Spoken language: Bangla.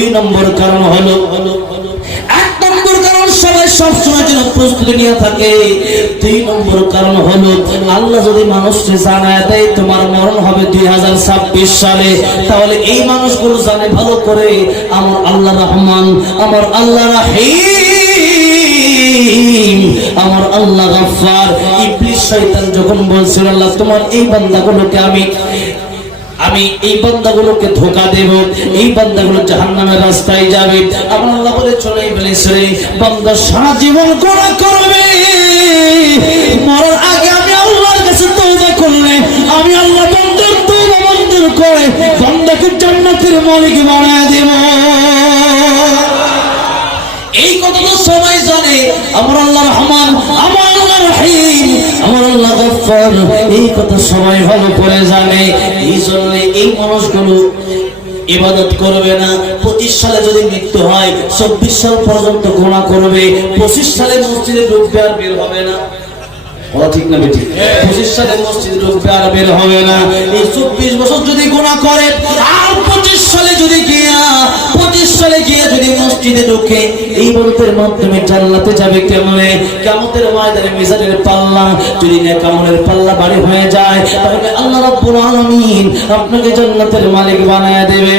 দুই নম্বর কারণ হলো, এক নম্বর কারণ সবাই সবসময় যেন প্রস্তুতি নিয়ে থাকে। দুই নম্বর কারণ হলো, আল্লাহ যদি মানুষকে জানায় দেয় তোমার মরণ হবে 2026 সালে, তাহলে এই মানুষগুলো জানে ভালো করে আমার আল্লাহ রহমান, আমার আল্লাহ রাহিম, আমার আল্লাহ গফফার। ইবলিস শয়তান যখন বলছিল আল্লাহ তোমার এই বান্দাগুলোকে আমি এই বান্দাগুলোকে ধোঁকা দেব, এই বান্দাগুলো জাহান্নামের রাস্তায় যাবে, আমার আল্লাহ বলে চলে বলেছে বান্দা সারা জীবন গুনাহ করবে, মরার আগে আমি আল্লাহর কাছে তওবা করলে আমি আল্লাহ বান্দার তওবা মঞ্জুর করে বান্দাকে জান্নাতের মালিক বানায় দেব। এই কথা তো সবাই জানে, আমার আল্লাহ রহমান, আমার আল্লাহ রহিম, আমার আল্লাহ গফফার, এই কথা সবাই ভালো করে জানে। এই জন্য এই মানুষগুলো ইবাদত করবে না। 25 সালে যদি মৃত্যু হয় 24 সাল পর্যন্ত গুনাহ করবে, 25 সালে মসজিদে ঢুকবে আর বের হবে না। ঠিক না বেটি? 25 সালে মসজিদে ঢুকবে আর বের হবে না। এই 24 বছর যদি গুনাহ করে আর 25 সালে গিয়ে যদি মসজিদে ঢুকে, এই বরকতের মাধ্যমে জান্নাতে যাবে কেমনে? কিয়ামতের ময়দানে মিজানের পাল্লা যদি নেক আমলের পাল্লা ভারী হয়ে যায়, তাহলে আল্লাহ রাব্বুল আলামিন আপনাকে জান্নাতের মালিক বানায়া দেবে।